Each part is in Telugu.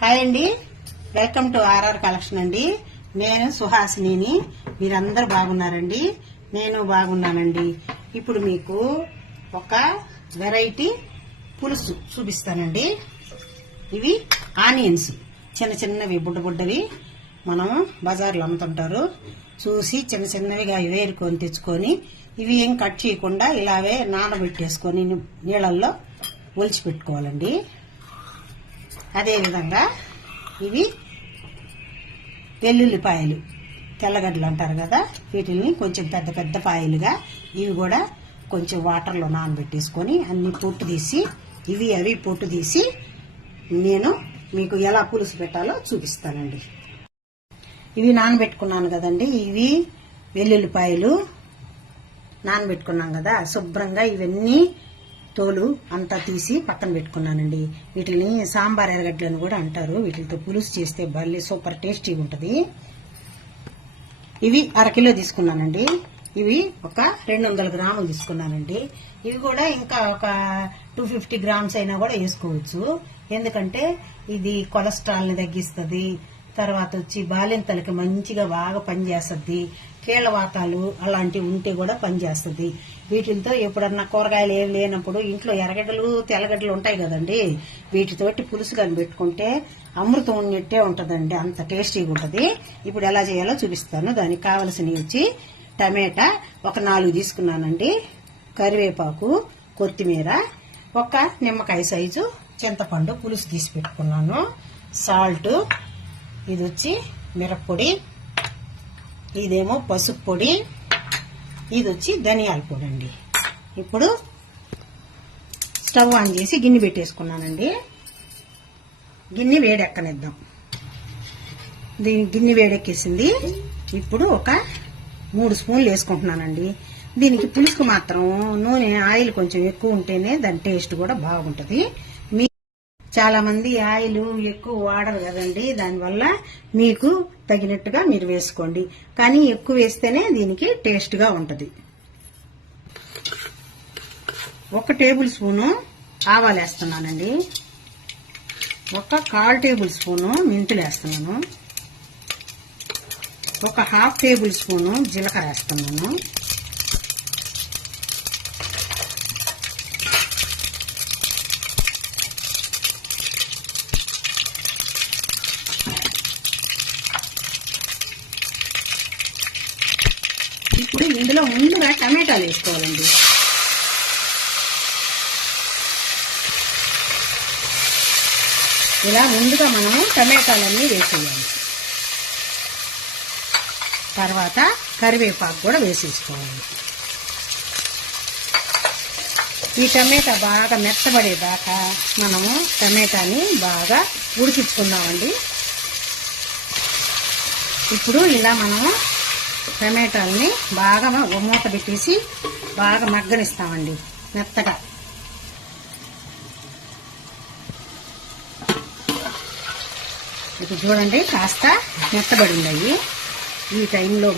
హాయ్ అండి, వెల్కమ్ టు ఆర్ఆర్ కలెక్షన్ అండి. నేను సుహాసిని. మీరందరూ బాగున్నారండి? నేను బాగున్నానండి. ఇప్పుడు మీకు ఒక వెరైటీ పులుసు చూపిస్తానండి. ఇవి ఆనియన్స్ చిన్న చిన్నవి బుడ్డవి మనం బజార్లో అమ్ముతుంటారు. చూసి చిన్న చిన్నవిగా వేరుకొని తెచ్చుకొని ఇవి ఏం కట్ చేయకుండా ఇలాగే నానబెట్టేసుకొని నీళ్ళల్లో ఒలిచి పెట్టుకోవాలండి. అదేవిధంగా ఇవి వెల్లుల్లిపాయలు, తెల్లగడ్డలు అంటారు కదా, వీటిని కొంచెం పెద్ద పెద్ద పాయలుగా ఇవి కూడా కొంచెం వాటర్లో నానబెట్టేసుకొని అన్ని పొట్టు తీసి అవి పొట్టు తీసి నేను మీకు ఎలా పులుసు పెట్టాలో చూపిస్తానండి. ఇవి నానబెట్టుకున్నాను కదండి. ఇవి వెల్లుల్లిపాయలు నానబెట్టుకున్నాం కదా, శుభ్రంగా ఇవన్నీ తోలు అంతా తీసి పక్కన పెట్టుకున్నానండి. వీటిని సాంబార్ ఎర్రగడ్డలను కూడా అంటారు. వీటితో పులుసు చేస్తే భలే సూపర్ టేస్టీగా ఉంటుంది. ఇవి అరకిలో తీసుకున్నానండి. ఇవి ఒక 200 గ్రాములు తీసుకున్నానండి. ఇవి కూడా ఇంకా ఒక 250 గ్రామ్స్ అయినా కూడా వేసుకోవచ్చు. ఎందుకంటే ఇది కొలెస్ట్రాల్ ని తగ్గిస్తుంది. తర్వాత వచ్చి బాలింతలకి మంచిగా బాగా పనిచేస్తుంది. కీళ్లవాతాలు అలాంటివి ఉంటే కూడా పనిచేస్తుంది. వీటితో ఎప్పుడన్నా కూరగాయలు ఏం లేనప్పుడు ఇంట్లో ఎర్రగడ్డలు తెల్లగడ్డలు ఉంటాయి కదండి, వీటితోటి పులుసు కానీ పెట్టుకుంటే అమృతం ఉన్నట్టే ఉంటదండి. అంత టేస్టీగా ఉంటది. ఇప్పుడు ఎలా చేయాలో చూపిస్తాను. దానికి కావలసినవి వచ్చి టమాటా ఒక 4 తీసుకున్నానండి, కరివేపాకు, కొత్తిమీర, ఒక నిమ్మకాయ సైజు చింతపండు పులుసు తీసి పెట్టుకున్నాను, సాల్ట్, ఇది వచ్చి మిరప్పొడి, ఇదేమో పసుపు పొడి, ఇది వచ్చి ధనియాల పొడి అండి. ఇప్పుడు స్టవ్ ఆన్ చేసి గిన్నె పెట్టేసుకున్నానండి. గిన్నె వేడెక్కనిద్దాం. గిన్నె వేడెక్కేసింది. ఇప్పుడు ఒక 3 స్పూన్లు వేసుకుంటున్నానండి. దీనికి పులుసుకు మాత్రం నూనె ఆయిల్ కొంచెం ఎక్కువ ఉంటేనే దాని టేస్ట్ కూడా బాగుంటది. చాలా మంది ఆయిల్ ఎక్కువ వాడరు కదండి, దానివల్ల మీకు తగినట్టుగా మీరు వేసుకోండి. కానీ ఎక్కువ వేస్తేనే దీనికి టేస్ట్ గా ఉంటది. 1 టేబుల్ స్పూను ఆవాలు వేస్తున్నానండి, ఒక 1/4 టేబుల్ స్పూను మెంతులు వేస్తున్నాను, ఒక 1/2 టేబుల్ స్పూను జీలకర్ర వేస్తున్నాను, ఇప్పుడు ఇందులో ముందుగా టమాటాలు వేసుకోవాలండి. ఇలా ముందుగా మనము టమాటాలన్నీ వేసేయాలి. తర్వాత కరివేపాకు కూడా వేసేసుకోవాలి. ఈ టమాటా బాగా మెత్తబడేదాకా మనము టమాటాని బాగా ఉడికించుకుందామండి. ఇప్పుడు ఇలా మనము టమాటాలని బాగా మూత పెట్టేసి బాగా మగ్గనిస్తామండి మెత్తగా. ఇప్పుడు చూడండి కాస్త మెత్తబడింది. ఈ టైంలో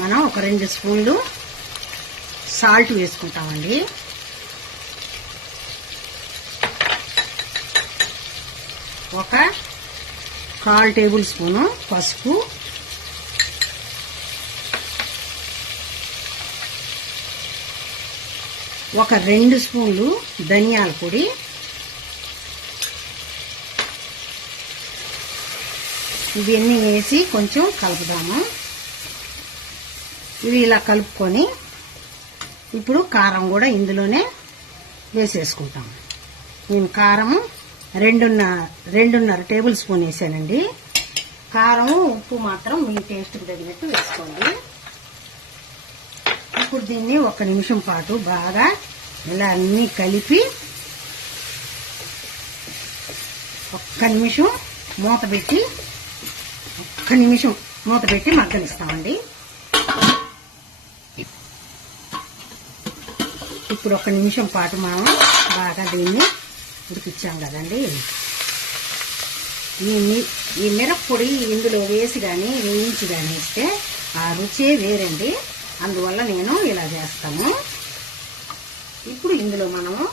మనం ఒక 2 స్పూన్లు సాల్ట్ వేసుకుంటామండి. ఒక 1/4 టేబుల్ స్పూను పసుపు, ఒక 2 స్పూన్లు ధనియాల పొడి, ఇవన్నీ వేసి కొంచెం కలుపుదాము. ఇవి ఇలా కలుపుకొని ఇప్పుడు కారం కూడా ఇందులోనే వేసేసుకుంటాము. నేను కారం 2.5 టేబుల్ స్పూన్ వేసానండి. కారం ఉప్పు మాత్రం మీ టేస్ట్కి తగినట్టు వేసుకోండి. ఇప్పుడు దీన్ని 1 నిమిషం పాటు బాగా ఇలా అన్ని కలిపి 1 నిమిషం మూత పెట్టి మగ్గనిస్తామండి. ఇప్పుడు 1 నిమిషం పాటు మనం బాగా దీన్ని ఉడికిచ్చాం కదండి. ఈ మిరప్పొడి ఇందులో వేసి కానీ వేయించి కానీ ఇస్తే ఆ రుచే వేరండి. అందువల్ల నేను ఇలా చేస్తాము. ఇప్పుడు ఇందులో మనము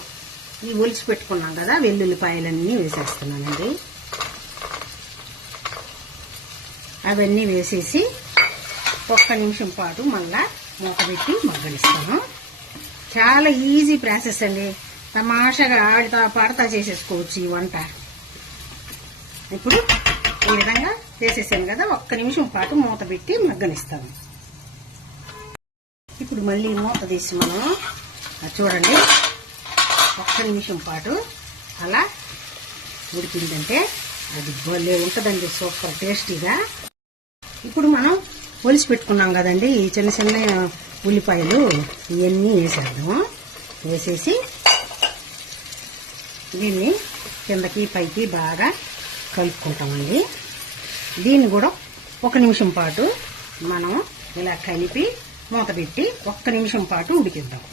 ఈ ఒలిచి పెట్టుకున్నాం కదా వెల్లుల్లిపాయలన్నీ వేసేస్తున్నానండి. అవన్నీ వేసేసి 1 నిమిషం పాటు మళ్ళా మూత పెట్టి మగ్గనిస్తాను. చాలా ఈజీ ప్రాసెస్ అండి. తమాషాగా ఆడుతా పాడుతా చేసేసుకోవచ్చు ఈ వంట. ఇప్పుడు ఈ విధంగా చేసేసాను కదా, 1 నిమిషం పాటు మూత పెట్టి మగ్గనిస్తాను. ఇప్పుడు మళ్ళీ మూత తీసి మనం చూడండి 1 నిమిషం పాటు అలా ఉడికిందంటే అది భలే ఉంటుందండి, సూపర్ టేస్టీగా. ఇప్పుడు మనం ఒలిసి పెట్టుకున్నాం కదండి ఈ చిన్న చిన్న ఉల్లిపాయలు, ఇవన్నీ వేసేద్దాము. వేసేసి దీన్ని కిందకి పైకి బాగా కలుపుకుంటామండి. దీన్ని కూడా 1 నిమిషం పాటు మనం ఇలా కలిపి మూత పెట్టి 1 నిమిషం పాటు ఉడికిద్దాం.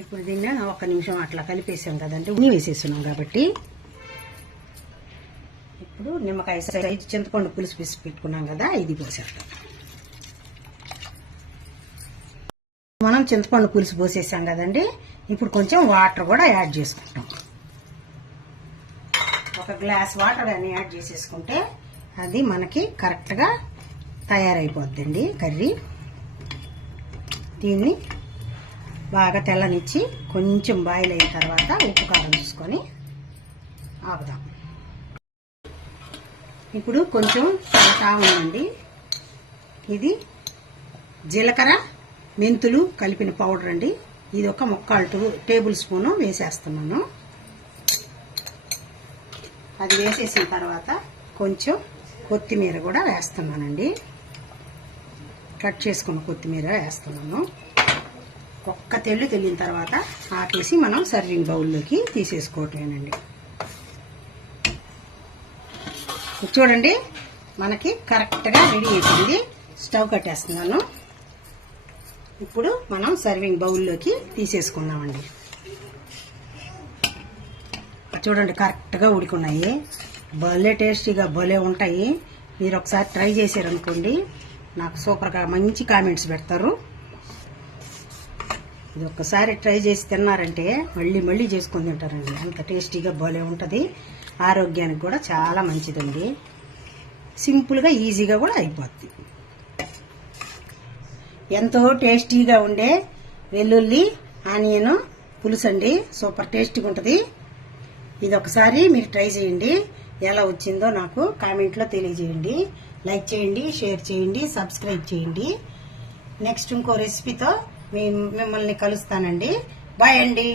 ఇప్పుడు దీన్ని 1 నిమిషం అట్లా కలిపేసాం కదండి, ఉన్ని వేసేస్తున్నాం కాబట్టి ఇప్పుడు నిమ్మకాయ సైజు చింతపండు పులుసు వేసి పెట్టుకున్నాం కదా, ఇది పోసేస్తాం. మనం చింతపండు పులుసు పోసేసాం కదండి, ఇప్పుడు కొంచెం వాటర్ కూడా యాడ్ చేసుకుంటాం. 1 గ్లాస్ వాటర్ కానీ యాడ్ చేసేసుకుంటే అది మనకి కరెక్ట్గా తయారైపోద్దండి కర్రీ. దీన్ని బాగా తెల్లనిచ్చి కొంచెం బాయిల్ అయిన తర్వాత ఉప్పు కారం చూసుకొని ఆపుదాం. ఇప్పుడు కొంచెం చల్లగా ఉందండి. ఇది జీలకర్ర మెంతులు కలిపిన పౌడర్ అండి. ఇది ఒక 1 టేబుల్ స్పూను వేసేస్తున్నాను. అది వేసేసిన తర్వాత కొంచెం కొత్తిమీర కూడా వేస్తున్నానండి. కట్ చేసుకున్న కొత్తిమీర వేస్తున్నాను. 1 తెల్లు తెల్లిన తర్వాత ఆకేసి మనం సర్వింగ్ బౌల్లోకి తీసేసుకోవటమేనండి. చూడండి మనకి కరెక్ట్గా రెడీ అయిపోయింది. స్టవ్ కట్టేస్తున్నాను. ఇప్పుడు మనం సర్వింగ్ బౌల్లోకి తీసేసుకున్నామండి. చూడండి కరెక్ట్గా ఉడికున్నాయి, భలే టేస్టీగా భలే ఉంటాయి. మీరు ఒకసారి ట్రై చేశారనుకోండి నాకు సూపర్గా మంచి కామెంట్స్ పెడతారు. ఇది ఒక్కసారి ట్రై చేసి తిన్నారంటే మళ్ళీ మళ్ళీ చేసుకొని తింటారండి, అంత టేస్టీగా భలే ఉంటుంది. ఆరోగ్యానికి కూడా చాలా మంచిదండి. సింపుల్గా ఈజీగా కూడా అయిపోద్ది. ఎంతో టేస్టీగా ఉండే వెల్లుల్లి ఆనియన్ పులుసు అండి, సూపర్ టేస్టీగా ఉంటుంది. ఇది ఒకసారి మీరు ట్రై చేయండి, ఎలా వచ్చిందో నాకు కామెంట్లో తెలియజేయండి. లైక్ చేయండి, షేర్ చేయండి, సబ్స్క్రైబ్ చేయండి. నెక్స్ట్ ఇంకో రెసిపీతో మిమ్మల్ని కలుస్తానండి. బాయ్ అండి.